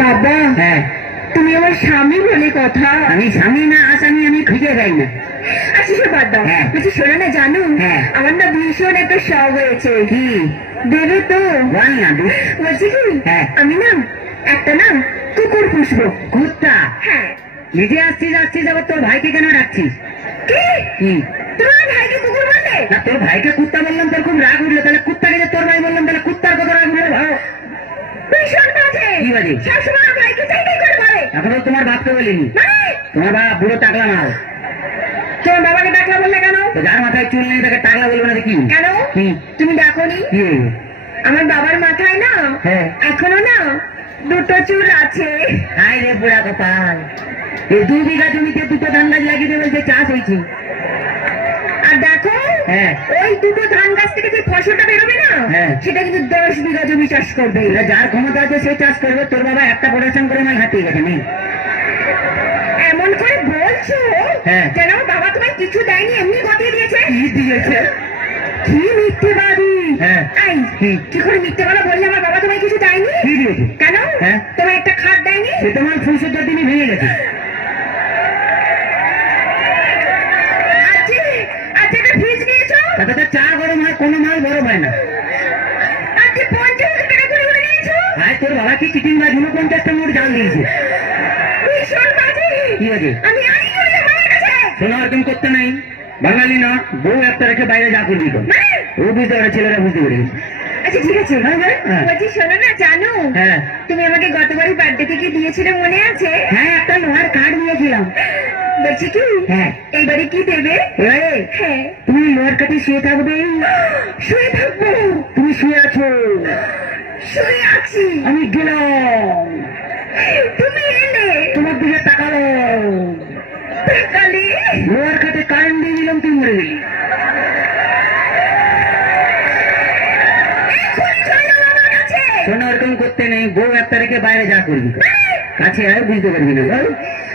বাবা হ্যাঁ তুমি আমার স্বামী বলে কথা। আমি স্বামী না আসামি আমি খুঁজে যাই না। আচ্ছা সে বাদ দাও, হ্যাঁ। বলছি শোনো না, জানো হ্যাঁ। আমার না ভীষণ একটা শখ হয়েছে। কি দেবে তো? বল না দুধ। বলছি কি হ্যাঁ। আমি না একটা না কুকুর পুষবো। কুত্তা? হ্যাঁ। নিজে আসছিস আবার তোর ভাইকে কেন ডাকছিস? কি কি তুমি আমার ভাইকে কুকুর বললে? না তোর ভাইকে কুত্তা বললাম তোর খুব রাগ উঠলো, তাহলে কুত্তাকে যে তোর ভাই বললাম তাহলে কুত্তার কত রাগ উঠলো ভাও। ভীষণ বাজে। কি বাজে? সবসময় আমার ভাইকে চাইতেই করে বলে। এখনো তোমার বাপকে বলিনি। মানে তোমার বাপ বুড়ো টাকলা মাল। তোমার বাবাকে ডাকলা বললে কেন? তো যার মাথায় চুল নেই তাকে টাকলা বলবে না কি? কেন কি তুমি ডাকোনি? কি? আমার বাবার মাথায় না হ্যাঁ। এখনো না দুটো চুল আছে। হাই রে বুড়া কপাল, এই 2 বিঘা জমিতে দুটো ধান গাছ লাগিয়ে দেবে যে চাষ হয়েছে। আর দেখো হ্যাঁ। ওই দুটো ধান গাছ থেকে যে ফসলটা বেরোবে না হ্যাঁ। সেটা কিন্তু 10 বিঘা জমি চাষ করবে। এটা যার ক্ষমতা আছে সে চাষ করবে। তোর বাবা একটা প্রোডাকশন করে মাল হাতিয়ে গেছে নেই। এমন করে বলছো হ্যাঁ। যেন আমার বাবা তোমায় কিছু দেয়নি, এমনি গতিয়ে দিয়েছে। কি দিয়েছে? কি মিথ্যেবাদী। হ্যাঁ। এই কি? কি করে মিথ্যে বলা বললে আমার বাবা তোমায় কিছু দেয়নি? কি দিয়েছে? কেন? হ্যাঁ। তোমায় একটা খাট দেয়নি? সে তোমার ফুলসজ্জার দিনই ভেঙে গেছে। আজকে একটা ফ্রিজ নিয়েছো? তাতে তো চা গরম হয়, কোনো মাল গরম হয় না। আজকে 50,000 টাকা করে নিয়েছো? ভাই তোর বাবা কি চিটিং বা 49টা মোট জাল দিয়েছে। ভীষণ বাজে। কি আছে? আমি আগে চলে যাবো আমার কাছে। শোনো এরকম করতে নাই। বাঙালি না, বউ একটা রেখে বাইরে যা করবি তো। মানে? ও বুঝতে পারে, ছেলেরা বুঝতে পেরে গেছে। আচ্ছা ঠিক আছে। হ্যাঁ। বলছি শোনো না, জানো হ্যাঁ। তুমি আমাকে গতবারই বার্থডে থেকে দিয়েছিলে মনে আছে? হ্যাঁ একটা লোহার কাঠ দিয়েছিলাম। বলছি কি হ্যাঁ। এইবারে কি দেবে? এবারে হ্যাঁ। তুমি লোহার কাঠে শুয়ে থাকবে। শুয়ে থাকবো? তুমি শুয়ে আছো, শুয়ে আছি। আমি গেলাম, তুমি এলে তোমার দিকে তাকালো, তাকালে লোহার কাঠে কারেন্ট দিয়ে দিলাম, তুই মরে গেলি। এক্ষুনি চলে যাবো আমার কাছে। শোনো এরকম করতে নেই, বউ একটা রেখে বাইরে যা করবি তো। কাছে আয়, বুঝতে পারবি না বল।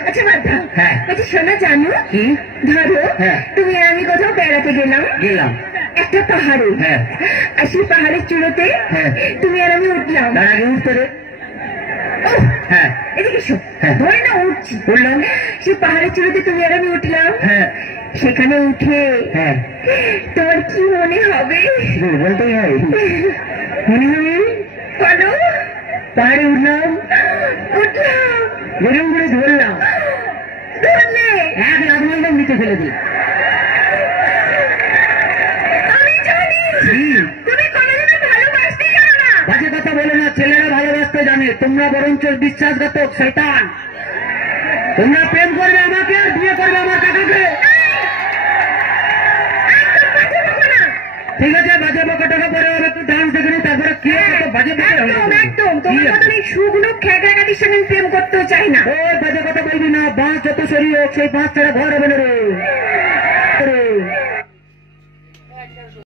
আচ্ছা বাবা। হ্যাঁ। বলছি শোনো, জানো কি? ধরো হ্যাঁ। তুমি আর আমি কোথাও বেড়াতে গেলাম গেলাম। একটা পাহাড়ে। হ্যাঁ। আর সেই পাহাড়ের চূড়োতে হ্যাঁ। তুমি আর আমি উঠলাম। তার আগে উঠতে রে। ওহ, হ্যাঁ। এদিকে এসো। হ্যাঁ। ধরে না উঠছি। উঠলাম। সেই পাহাড়ের চূড়োতে তুমি আর আমি উঠলাম। হ্যাঁ। সেখানে উঠে হ্যাঁ। তোমার কি মনে হবে? বলতেই হয়। মনে হবে বলো। পাহাড়ে উঠলাম, উঠলাম, গরম করে ধরলাম, ধরলে 1 লাখ মারলাম, নিচে ফেলে দিই। আমি জানি তুমি কোনোদিনও ভালোবাসতেই জানো না। বাজে কথা বলো না, ছেলেরা ভালোবাসতে জানে, তোমরা বরঞ্চ বিশ্বাসঘাতক শয়তান। তোমরা প্রেম করবে আমাকে আর বিয়ে করবে আমার কাকাকে। একদম বাজে বকো না। ঠিক আছে, বাজে বকাটাকে পরে হবে, একটু ডান্স দেখে নি, তারপরে কি হবে তো বাজে বকা হবে। একদম একদম তোমার মতন এই শুকনো খেকড়াকাটির সঙ্গে আমি প্রেম করতেও চাই না। ওই বাজে কথা বলবি না, বাঁশ যত সরি হোক সেই বাঁশ ছাড়া ঘর হবে না রে।